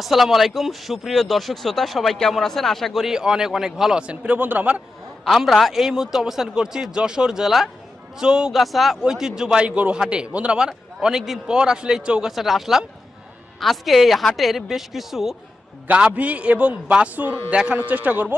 আসসালামু আলাইকুম, সুপ্রিয় দর্শক শ্রোতা, সবাই কেমন আছেন? আশা করি অনেক অনেক ভালো আছেন। প্রিয় বন্ধুরা আমার, আমরা এই মুহূর্তে অবস্থান করছি যশোর জেলা চৌগাছা ঐতিহ্যবাহী গরু হাটে। বন্ধুরা আমার, অনেকদিন পর আসলে এই চৌগাছাটা আসলাম। আজকে এই হাটের বেশ কিছু গাভী এবং বাছুর দেখানোর চেষ্টা করব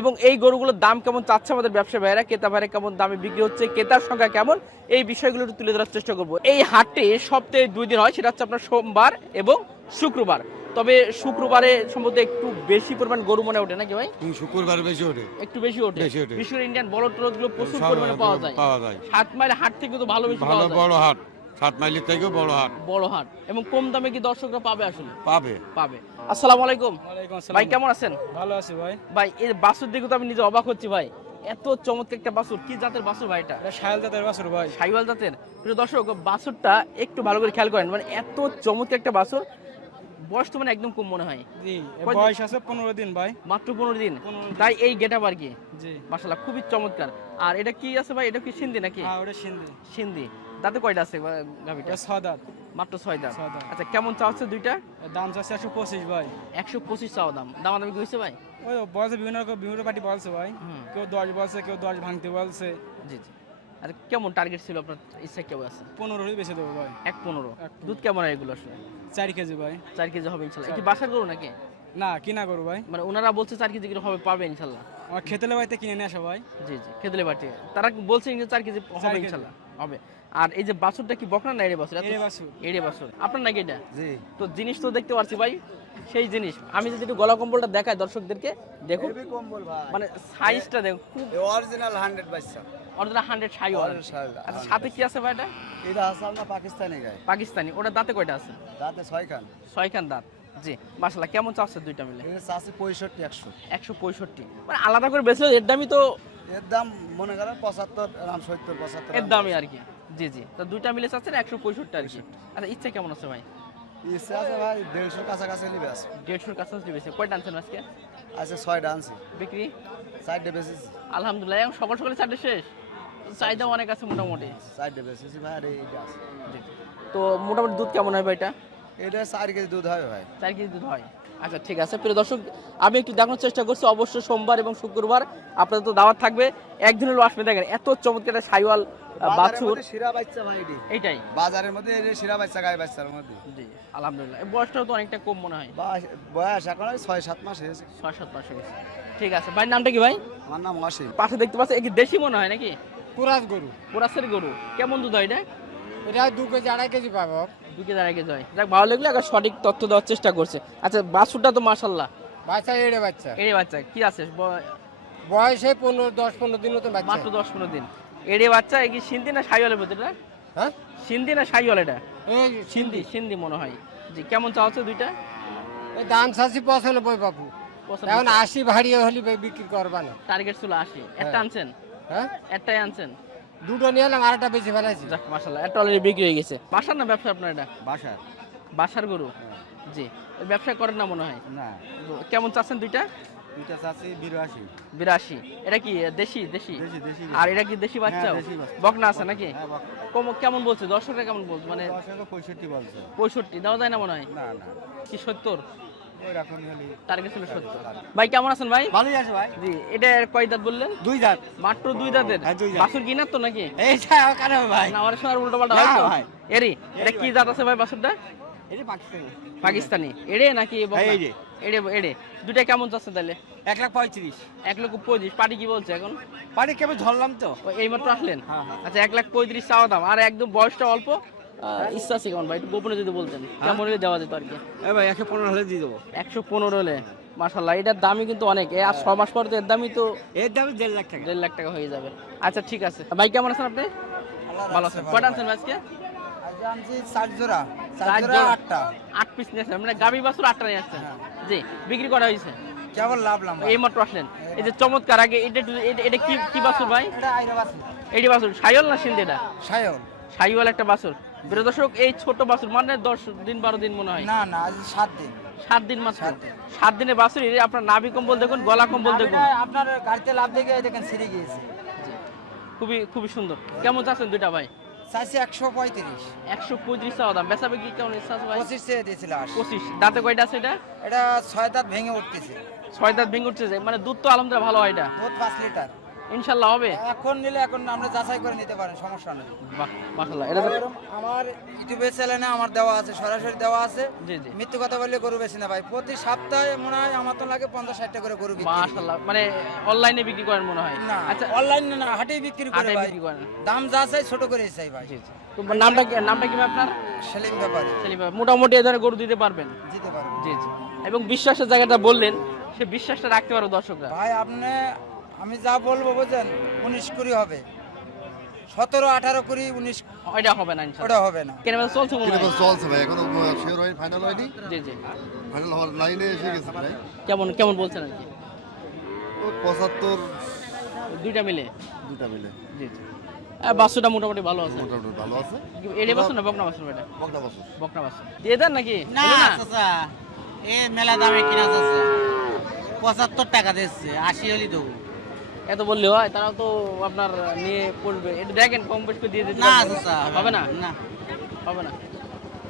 এবং এই গরুগুলোর দাম কেমন চাচ্ছে আমাদের ব্যবসা ভাইয়েরা, ক্রেতা ভাইরা কেমন দামে বিক্রি হচ্ছে, ক্রেতার সংখ্যা কেমন, এই বিষয়গুলো তুলে ধরার চেষ্টা করব। এই হাটটি সপ্তাহে দুই দিন হয়, সেটা হচ্ছে আপনার সোমবার এবং শুক্রবার। তবে শুক্রবারে সম্ভবত একটু বেশি পরিমাণ গরু মনে ওঠে নাকি ভাই? শুক্রবার বেশি ওঠে। একটু বেশি ওঠে? বেশি ওঠে। বিশেষ ইন্ডিয়ান বড় ট্রকগুলো প্রচুর পরিমাণে পাওয়া যায়। পাওয়া যায়। সাত মাইল হাট থেকে তো ভালো বেশি ভালো পাওয়া যায়। বড় হাট। সাত মাইলের থেকেও বড় হাট। বড় হাট। এবং কম দামে কি দর্শকরা পাবে আসলে? পাবে। পাবে। আসসালামু আলাইকুম। ভাই কেমন আছেন? ভালো আছি ভাই। ভাই এই বাছুর দেখে তো আমি নিজে অবাক হচ্ছি ভাই। এত চমৎকার একটা বাছুর। কি জাতের বাছুর ভাই এটা? এটা শায়াল দাদার বাসুর ভাই। জাতের। প্রিয় দর্শক বাছুরটা একটু ভালো করে খেয়াল করেন। মানে এত চমৎকার একটা বাছুর। বয়স তো মানে একদম কম মনে হয়। জি বয়স আছে পনেরো দিন ভাই। মাত্র পনেরো দিন? তাই এই গেটা আর কি? জি। মাসাল্লাহ খুবই চমৎকার। আর এটা কি আছে ভাই? এটা কি সিন্ধি নাকি? হ্যাঁ ওটা সিন্ধি। সিন্ধি। দাঁতে কয়টা আছে গাভীটা? এটা মাত্র ছয় দাম আচ্ছা কেমন চাওয়া হচ্ছে দুইটা দাম চাচ্ছে একশো পঁচিশ ভাই। একশো পঁচিশ চাওয়া দাম। দামাদামি কি হয়েছে ভাই? ওই বলছে বিভিন্ন রকম বিভিন্ন পার্টি বলছে ভাই। কেউ দশ বলছে কেউ দশ ভাঙতে বলছে। জি জি। আর কেমন টার্গেট ছিল আপনার ইচ্ছা কেমন আছে? পনেরোই বেশি দেবো ভাই। এক পনেরো। দুধ কেমন হয় এগুলো আসলে? চার কেজি ভাই। চার কেজি হবে ইনশাল্লাহ। কি বাসার গরু নাকি? না কিনা করো ভাই। মানে ওনারা বলছে চার কেজি করে হবে পাবে ইনশাল্লাহ। আমার খেতেলে ভাইতে কিনে নিয়ে আসা ভাই। জি জি খেদলে বাটি তারা বলছে চার কেজি হবে ইনশাল্লাহ। হবে। আর এই যে বাছুরটা কি বকনা না এড়ে বাছুর এড়ে বাছুর। আপনার নাকি এটা? তো জিনিস তো দেখতে পাচ্ছি ভাই সেই জিনিস। আমি যদি একটু গলা কম্বলটা দেখাই দর্শকদেরকে ভাই। মানে সাইজটা দেখুন খুব অরিজিনাল হান্ড্রেড বাচ্চা। অর্ডার হান্ড্রেড সাই আচ্ছা সাথে কি আছে ভাই এটা? এটা আছে আপনার পাকিস্তানি গায়ে। পাকিস্তানি। ওটা দাঁতে কয়টা আছে? রাতে ছয় খান ছয়খান দাঁত। জি মাসাল্লাহ কেমন চাচ্ছে দুইটা মিলে? এটা চাষি পঁয়ষট্টি একশো। একশো পঁয়ষট্টি। মানে আলাদা করে বেচলে এর দামই তো এর দাম মনে করেন পঁচাত্তর সত্তর পঁচাত্তর এর দামই আর কি। জি জি। তো দুইটা মিলে চাচ্ছেন একশো পঁয়ষট্টি আর কি। আচ্ছা ইচ্ছা কেমন আছে ভাই? ইচ্ছে আছে ভাই দেড়শোর কাছাকাছি নিবে আছে দেড়শোর কাছাকাছি বেশি। কয়টা আনছেন আজকে? আছে ছয়টা আনছি। বিক্রি? চারটে বেসিস আলহামদুলিল্লাহ এখন সকাল সকালে চারটে শেষ? চাহিদা অনেক আছে মোটামুটি। চারটে বেসিস ভাই আর এইটা আছে। তো মোটামুটি দুধ কেমন হয় ভাই এটা? এটা চার কেজি দুধ হয় ভাই। চার কেজি দুধ হয়। আচ্ছা ঠিক আছে। প্রিয় দর্শক আমি একটু দেখানোর চেষ্টা করছি। অবশ্যই সোমবার এবং শুক্রবার আপনাদের তো দাওয়াত থাকবে। একদিন হলো আসবে দেখেন এত চমৎকার একটা সাইওয়াল বাছুর। মধ্যে শিরা বাচ্চা ভাই এটি। এইটাই। বাজারের মধ্যে এই শিরা বাচ্চা গায়ে বাচ্চার মধ্যে। জি আলহামদুলিল্লাহ। বয়সটাও তো অনেকটা কম মনে হয়। বা- বয়স এখন ছয় সাত মাস হয়েছে। ছয় সাত মাসে গেছে ঠিক আছে। ভাইয়ের নামটা কি ভাই? আমার নাম অসীম পাশে দেখতে পাচ্ছি কি দেশি মনে হয় নাকি? পুরাজ গরু। পোরাসের গরু। কেমন দুধ হয় এটা? এটা দু কেজি আড়াই কেজি পাবো। দু কেজি আড়াই কেজি হয় যাক ভালো লাগল একটা সঠিক তথ্য দেওয়ার চেষ্টা করছে। আচ্ছা বাছুরটা তো মাশাল্লাহ। বাচ্চা এড়ে বাচ্চা। এড়ে বাচ্চা কি আছে? বয়সে পনেরো দশ পনেরো দিন মতো মাত্র দশ পনেরো দিন। এড়ে বাচ্চা কি সিন্ধি না সাইওয়ালের ভিতরে হ্যাঁ? সিন্ধি না সাইওয়াল এটা? সিন্ধি সিন্ধি। মনে হয়। জি কেমন চাওয়া হচ্ছে দুইটা দাম চাষি পঁচানব্বই বাপু। এখন আশি ভারী হলি বিক্রি করবা না। টার্গেট ছিল আশি। একটা আনছেন? হ্যাঁ? একটাই আনছেন? দুটো নিয়ে এলাম আরেকটা বেশি ফেলাইছি। যাক মাশাল্লাহ একটা অলরেডি বিক্রি হয়ে গেছে। বাসার না ব্যবসা আপনার এটা? বাসা বাসার গরু? জি ব্যবসা করেন না মনে হয়? না। কেমন চাচ্ছেন দুইটা? বিরাশি। বিরাশি। এটা কি দেশি দেশি? দেশি দেশি আর এটা কি দেশি বাচ্চা? হ্যাঁ। বকনা আছে নাকি? হ্যাঁ, কেমন বলছে? দর্শকরা কেমন বলছে? মানে পঁয়ষট্টি বলছে। পঁয়ষট্টি দেওয়া যায় না মনে হয়? না না। কি সত্তর? টার্গেট ছিল সত্তর ভাই কেমন আছেন ভাই? ভালোই আছে ভাই। জি এটা কয় দাঁত বললেন? দুই দাঁত। মাত্র দুই দাঁতের? দুই দাঁত। বাছুর কিনার তো নাকি? এই কানে ভাই। না আমার সময় উল্টো পাল্টা হয় তো? এরি এটা কি জাত আছে ভাই বাছুরটা এই পাকিস্তানি। পাকিস্তানি। এড়ে নাকি হ্যাঁ, এড়ে। এড়ে এড়ে। দুটা কেমন যাচ্ছে তাহলে? এক লাখ পঁয়ত্রিশ। এক লক্ষ পঁয়ত্রিশ। পার্টি কি বলছে এখন? পানি কেবল ধরলাম তো। ও, এইমাত্র আসলেন? হ্যাঁ, হ্যাঁ। আচ্ছা এক লাখ পঁয়ত্রিশ চাওয়া দাম। আর একদম বয়সটা অল্প? ইচ্ছা আছে কেমন ভাই? একটু গোপনে যদি বলতেন হ্যাঁ। কেমন হলে দেওয়া যেত আর কি? এ ভাই একশো পনেরো হলে দিয়ে দেবো। একশো পনেরো হলে? মাসাল্লাহ এটার দামই কিন্তু অনেক। আর ছ মাস পর তো এর দামই তো এর দাম দেড় লাখ টাকা। দেড় লাখ টাকা হয়ে যাবে। আচ্ছা ঠিক আছে। ভাই কেমন আছেন আপনি? ভালো আছেন। আনছেন আজকে? আট পিস মানে গাবি বাছুর আটটা নিয়ে আসছেন? জি বিক্রি করা হয়েছে? কেবল লাভলাম এই মাত্র আসলেন। এই যে চমৎকার আগে এটা এটা- কি কি বাছুর ভাই? এটা বাছুর। সাইওয়াল না সিন্ধি এটা? সায়ন সাইওয়াল একটা বাছুর। প্রিয় দর্শক এই ছোট বাছুর মানে দশ দিন বারো দিন মনে হয়? না না আজ সাত দিন। সাত দিন মাত্র? সাত দিনে। বাছুর আপনার নাভি কম্বল দেখুন গলা কম্বল দেখুন। আপনার গাড়িতে লাভ দেখে দেখেন গিয়েছে। খুবই খুবই সুন্দর। কেমন চাচ্ছেন দুইটা ভাই? চাইছি একশো পঁয়ত্রিশ। একশো পঁয়ত্রিশ দাম। কেমন ভাই? পঁচিশ চেয়ে দিয়েছিল পঁচিশ। দাঁতে কয়টা আছে এটা? এটা ছয় দাঁত ভেঙে উঠতেছে। ছয় দাঁত ভেঙে উঠছে যে। মানে দুধ তো আলহামদুলিল্লাহ ভালো হয় এটা। দুধ পাঁচ লিটার। ইনশাল্লাহ হবে। এখন নিলে এখন আমরা যাচাই করে নিতে পারেন সমস্যা নেই। মাশাল্লাহ এটা আমার ইউটিউবের চ্যানেলে আমার দেওয়া আছে সরাসরি দেওয়া আছে। জি জি। মৃত্যু কথা বললে গরু বেশি না ভাই প্রতি সপ্তাহে মনে হয় আমার তো লাগে পঞ্চাশ ষাটটা করে গরু মাশাল্লাহ মানে অনলাইনে বিক্রি করেন মনে হয়। না আচ্ছা অনলাইন না হাটেই বিক্রি করে ভাই। বিক্রি করেন। দাম যা চাই ছোট করে চাই ভাই। জি জি। তো নামটা কি নামটা কি আপনার? সেলিম ব্যাপারে। সেলিম। মোটামুটি এ ধরনের গরু দিতে পারবেন? দিতে পারব জি জি। এবং বিশ্বাসের জায়গাটা বললেন সে বিশ্বাসটা রাখতে পারো দর্শকরা। ভাই আপনি আমি যা বলব বুঝেন উনিশ কুড়ি হবে। সতেরো আঠারো কুড়ি উনিশ ওইটা হবে না ওটা হবে না। কেন চলছে চলছে ভাই এখনও শিওর হয়নি ফাইনাল হয়নি? জি জি। ফাইনাল হওয়ার লাইনে এসে গেছে ভাই। কেমন কেমন বলছেন আর কি? ও পঁচাত্তর দুইটা মিলে? দুটা মিলে। জি জি। মোটামুটি ভালো আছে? মোটামুটি ভালো আছে। এড়ে না বকনা এটা? বকনা বছর বকনা বাছুর দিয়ে দেন নাকি? না। চাচা এ মেলা দামে কিনা যাচ্ছে। পঁচাত্তর টাকা দিচ্ছে আশি হলি দেবো। এত বললে হয় তারাও তো আপনার নিয়ে পড়বে। এটা দেখেন কম বেশ করে দিয়ে দিতে না পারবেন। চাচা হবে না? না। হবে না।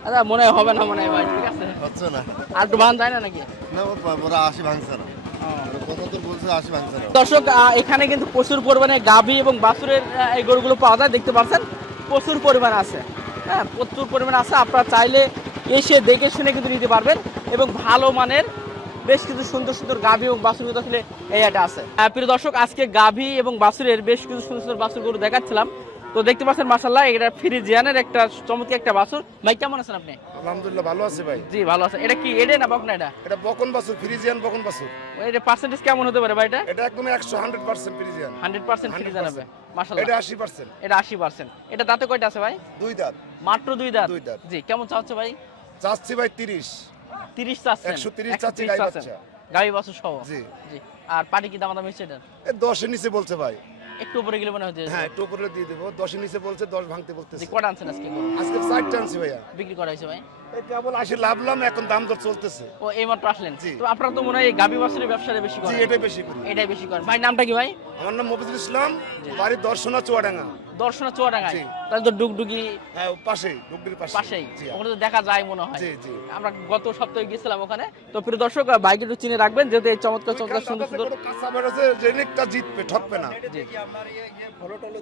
আচ্ছা মনে হয় হবে না মনে হয় ভাই ঠিক আছে। হচ্ছে না। আর একটু বান যায় না নাকি? না ওরা আশি ভাঙছে না। দর্শক এখানে কিন্তু প্রচুর পরিমাণে গাভী এবং বাছুরের এই গরুগুলো পাওয়া যায় দেখতে পাচ্ছেন? প্রচুর পরিমাণ আছে। হ্যাঁ প্রচুর পরিমাণ আছে। আপনারা চাইলে এসে দেখে শুনে কিন্তু নিতে পারবেন এবং ভালো মানের বেশ কিছু সুন্দর সুন্দর গাভী এবং বাছুর কিন্তু আসলে এই একটা আছে। প্রিয় দর্শক আজকে গাভী এবং বাছুরের বেশ কিছু সুন্দর সুন্দর বাছুর গরু দেখাচ্ছিলাম। তো দেখতে পাচ্ছেন মাসাল্লাহ এটা ফ্রিজিয়ানের একটা চমৎকার একটা বাছুর। ভাই কেমন আছেন আপনি? আলহামদুলিল্লাহ ভালো আছে ভাই। জি ভালো আছে এটা কি এডে না বকনা এটা? এটা বকন বাসুর ফ্রিজিয়ান বকন বাসুর এটা পার্সেন্টেজ কেমন হতে পারে ভাই এটা? এটা একদম একশো hundred percent Friesian. Hundred percent Friesian হবে। মাসাল্লাহ এটা আশি পার্সেন্ট এটা আশি পার্সেন্ট এটা দাঁতে কয়টা আছে ভাই? দুই দাঁত। মাত্র দুই দাঁত? দুই দাঁত। জি কেমন চাচ্ছে ভাই? চাচ্ছি ভাই তিরিশ। তিরিশ চাচ্ছেন। 130 চাচ্ছি গাই বাচ্চা। গাড়ি বাছুর সহ? জি। জি। আর পাটি কি দাম দাম হচ্ছে এটার? দশের নিচে বলছে ভাই। একটু উপরে গেলে মনে হচ্ছে হ্যাঁ একটু উপরে দিয়ে দেবো। দশের নিচে বলছে দশ ভাঙতে বলতেছে। কটা আনছেন আজকে? আজকে চারটা আনছি ভাইয়া। বিক্রি করা হয়েছে ভাই? এই কেবল আসি লাভলাম এখন দাম দর চলতেছে। ও আসলেন। তো আপনারা তো মনে হয় গাবি বাছুরের ব্যবসাটা বেশি জি করেন। এটাই বেশি করি। এটাই বেশি করেন। ভাই নামটা কি ভাই? আমার নাম মফিজুল ইসলাম বাড়ি দর্শনা চুয়াডাঙ্গা। দর্শনা চুয়াডাঙ্গায়? জি। তাহলে তো ডুগডুগি হ্যাঁ পাশেই ডুগডির পাশে পাশেই। ওখানে তো দেখা যায় মনে হয়। জি জি। আমরা গত সপ্তাহে গেছিলাম ওখানে। তো প্রিয় দর্শক বাইক একটু চিনে রাখবেন যেহেতু এই চমৎকার চমৎকার সুন্দর সুন্দর কাঁচা বেড়েছে জেনিকটা জিতবে ঠকবে না। জি। আপনার ইয়ে ইয়ে ফলো টলো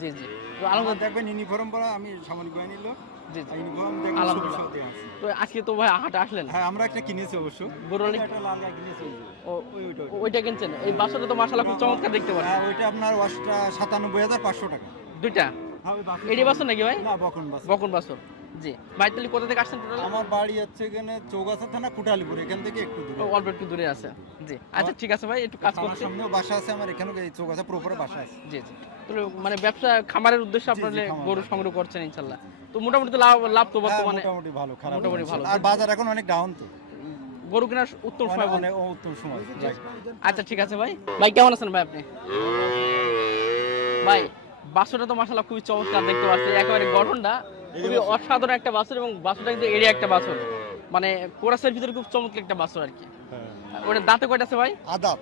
জি জি। তো দেখবেন ইউনিফর্ম পরা আমি নিল। জি জি। আলহামদুলিল্লাহ। সব সাথে আছে। তো আজকে তো ভাই হাটে আসলেন? হ্যাঁ আমরা একটা কিনেছি অবশ্য। গরুলি একটা লাল গাই কিনেছি ও ওইটা কিনছেন? এই বাসটা তো মাসালা খুব চমৎকার দেখতে পারেন হ্যাঁ ওইটা আপনার ওয়াশটা সাতানব্বই হাজার পাঁচশো টাকা। দুইটা? হ্যাঁ, এডি বাসন। নাকি ভাই? না বকন বাস বকন বাসন। জি। ভাই তাহলে কোথা থেকে আসছেন টোটাল? আমার বাড়ি হচ্ছে এখানে চৌগাছা থানা কুটালিপুর। এখান থেকে একটু দূরে। অল্প একটু দূরে আছে। জি। আচ্ছা ঠিক আছে ভাই একটু কাজ করছি। সামনেও বাসা আছে আমার এখানেও এই চৌগাছা প্রপারে বাসা আছে। জি জি। তাহলে মানে ব্যবসা খামারের উদ্দেশ্যে আপনারা গরু সংগ্রহ করছেন ইনশাল্লাহ তো মোটামুটি তো লাভ লাভ তো হ্যাঁ, বর্তমানে মোটামুটি ভালো খারাপ মোটামুটি ভালো। আর বাজার এখন অনেক ডাউন তো। গরু কেনার উত্তম সময় অনেক উত্তম সময় আচ্ছা ঠিক আছে ভাই। ভাই কেমন আছেন ভাই আপনি? ভাই বাসুটা তো খুবই চমৎকার দেখতে পাচ্ছি। একেবারে গঠনটা খুবই অসাধারণ একটা বাসুর এবং বাসুটা কিন্তু এরিয়া একটা বাসুর। মানে কোরাসের ভিতরে খুব চমৎকার একটা বাসুর আর কি। ওটা দাঁতে কয়টা আছে ভাই? আদাব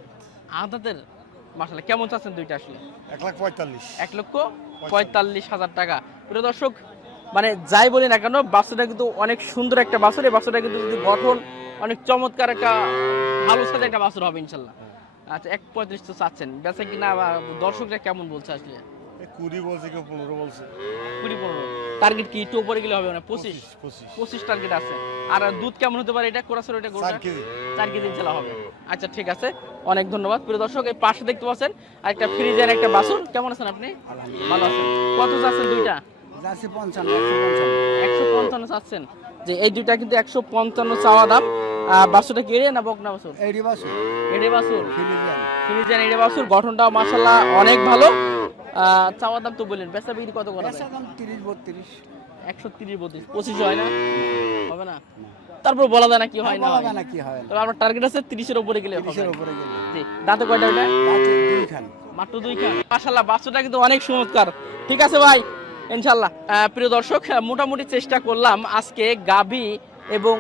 আদাতের মাসালা কেমন চাচ্ছেন দুইটা আসলে? এক লাখ পঁয়তাল্লিশ। এক লক্ষ পঁয়তাল্লিশ হাজার টাকা। প্রিয় দর্শক মানে যাই বলি না কেন বাসুটা কিন্তু অনেক সুন্দর একটা বাসুর এই বাসুটা কিন্তু যদি গঠন অনেক চমৎকার একটা ভালো সাথে একটা বাসুর হবে ইনশাল্লাহ। আচ্ছা এক পঁয়ত্রিশ তো চাচ্ছেন। বেচা কিনা বা দর্শকরা কেমন বলছে আসলে? কুড়ি বলছে কেউ পনেরো বলছে। কুড়ি পনেরো। টার্গেট কি? একটু উপরে গেলে হবে না পঁচিশ? পঁচিশ পঁচিশ। টার্গেট আছে। আর দুধ কেমন হতে পারে এটা? কোরাসের এটা গরুটা? কেজি। চার কেজি জেলা হবে। আচ্ছা ঠিক আছে। অনেক ধন্যবাদ। প্রিয় দর্শক এই পাশে দেখতে পাচ্ছেন আর একটা ফ্রিজের একটা বাসন কেমন আছেন আপনি? ভালো আছেন। কত চাচ্ছেন দুইটা? পঞ্চান্ন একশো পঞ্চান্ন। চাচ্ছেন যে এই দুইটা কিন্তু একশো পঞ্চান্ন চাওয়া দাম। বাসুটা না বকনা বাসু এড়ে বাসুর। মাসাল্লাহ অনেক ভালো। চাওয়া দাম তো বললেন বেচা বিক্রি কত করা যায়? দাম তিরিশ বত্রিশ। একশো তিরিশ বত্রিশ পঁচিশ হয় না? হবে না? তারপর বলা যায় না কি হয় না বলা যায় না কি হয়। তবে টার্গেট আছে তিরিশের উপরে গেলে উপরে গেলে। জি দাঁতে কয়টা দুই খান মাত্র দুই খান মাশাল্লাহ বাচ্চাটা কিন্তু অনেক চমৎকার। ঠিক আছে ভাই ইনশাল্লাহ। প্রিয় দর্শক মোটামুটি চেষ্টা করলাম আজকে গাভী এবং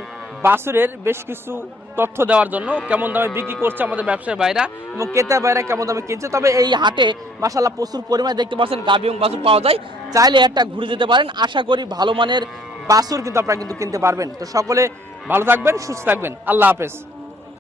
বাছুরের বেশ কিছু তথ্য দেওয়ার জন্য, কেমন দামে বিক্রি করছে আমাদের ব্যবসায়ী ভাইরা এবং ক্রেতা ভাইরা কেমন দামে কিনছে। তবে এই হাটে মাসাল্লাহ প্রচুর পরিমাণে দেখতে পাচ্ছেন গাভী এবং বাছুর পাওয়া যায়। চাইলে একটা ঘুরে যেতে পারেন। আশা করি ভালো মানের বাছুর কিন্তু আপনারা কিন্তু কিনতে পারবেন। তো সকলে ভালো থাকবেন, সুস্থ থাকবেন। আল্লাহ হাফেজ।